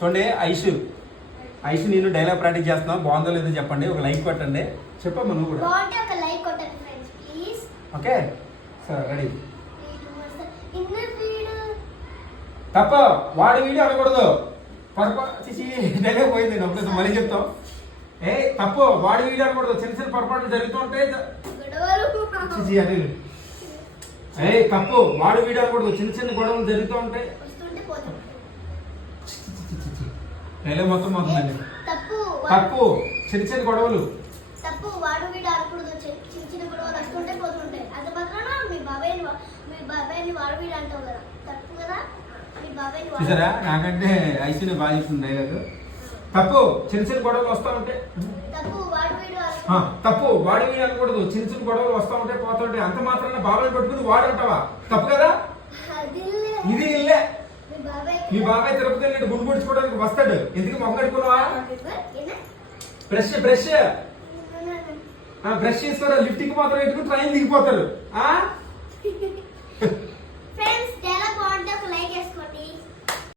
చూడండి ఐషు నేను dialogue practice చేస్తున్నావు, బాగుందో లేదో చెప్పండి, ఒక లైక్ కొట్టండి. చెప్పమ్మా నువ్వు కూడా. బాగుంటే ఒక లైక్ కొట్టండి friends please. Okay sir ready. Inner వీడు తప్ప వాడి వీడియో అనకూడదు. చిచి డైలాగ్ పోయింది, నొప్పి మళ్ళీ చెప్తాం. ఏ తప్పు, వాడి వీడియో అనకూడదు. చిన్న చిన్న పొరపాట్లు జరుగుతూ ఉంటాయి. గొడవలు చిచి అని ఏ తప్పు, వాడి వీడియో అనకూడదు. చిన్న చిన్న గొడవలు జరుగుతూ ఉంటాయి. వస్తుంటే పోతాం. డైలాగ్ మొత్తం అవుతుందండి. తప్పు తప్పు, చిన్న చిన్న గొడవలు. తప్పు వాడు వీడు ఆడకూడదు. చిన్న చిన్న గొడవలు వస్తుంటే పోతుంటాయి. అది మాత్రం మీ బాబాయ్ని వాడు వీడు అంటావు కదా, తప్పు కదా. మీ బాబాయ్ని చూసారా, నాకంటే ఐసీని బాగా చెప్తుంది డైలాగ్. తప్పు, చిన్న చిన్న గొడవలు వస్తూ ఉంటాయి. తప్పు వాడు వీడు తప్పు, వాడి వీడు అనకూడదు. చిన్న చిన్న గొడవలు వస్తూ ఉంటాయి, పోతూ ఉంటాయి. అంత మాత్రాన బాబాయ్ పట్టుకుని వాడు అంటావా? తప్పు కదా. ఇది ఇల్లే. మీ బాబాయ్ తిరుపతి వెళ్ళి గుండు పొడుచుకోవడానికి వస్తాడు. ఎందుకు మొక్క కడుకున్నావా? బ్రష్ బ్రష్ తీసుకోరా, లిఫ్ట్ కి మాత్రం ఎట్టుకుని ట్రైన్ దిగిపోతారు.